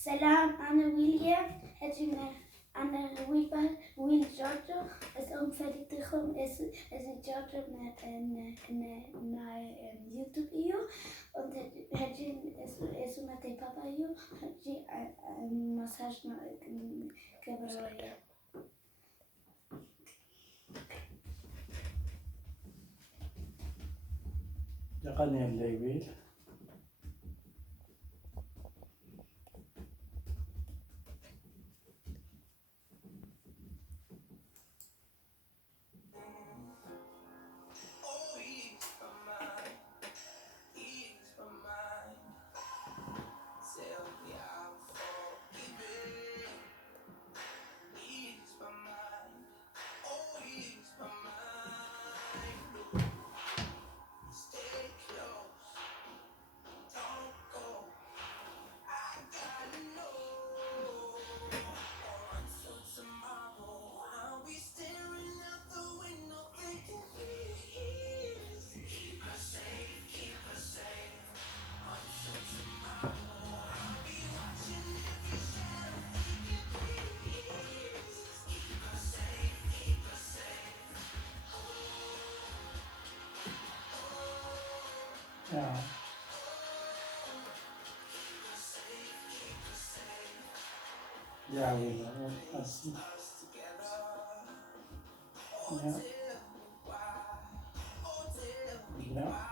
سلام أنا ويليام هجينا أنا ويل جورجو اسم فريقكم es جورجو na YouTube iyo und hajin es una te papa iyo haji massage na كبروية يقني الليل Yeah, we know. Yeah.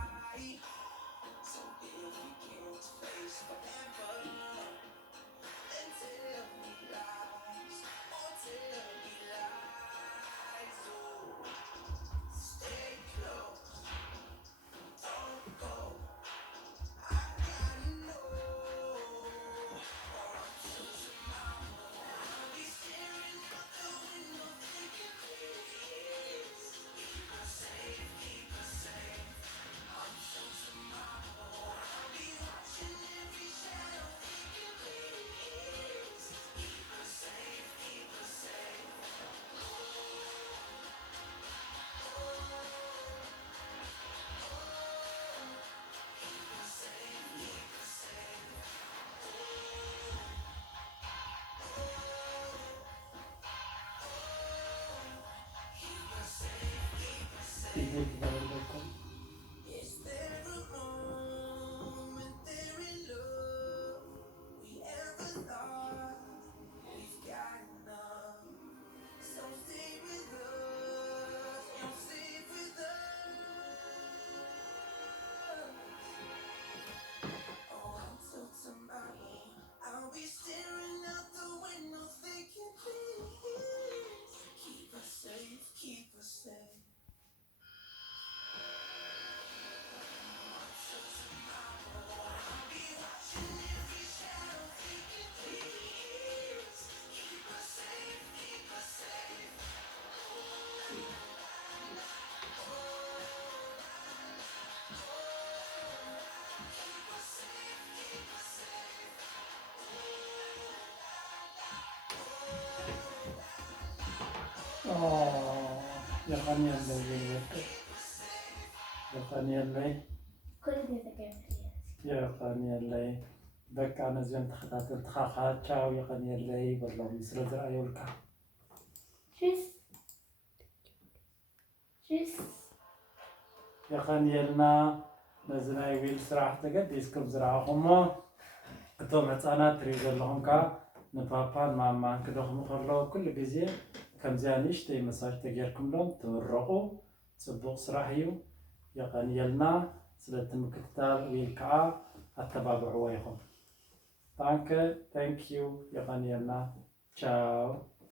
يقني الليل يقني الليل كل دي تكمل يقني الليل بك أنا زين تخطات تخاخات شاو يقني الليل والله مسرد رأيولك Tschüss. يقني لنا نزنا يويل سراح تقديسكم زراعهم كتوم هتصانا تريد لهم كا نبابا ماما كدوهم خلو كل جزء كم زانيش تي مساج تجيركم لهم تورقوا تصبغ صراحيو يقني لنا سلت مكتال ويلكا التبابع ويهم thank you يقني لنا ciao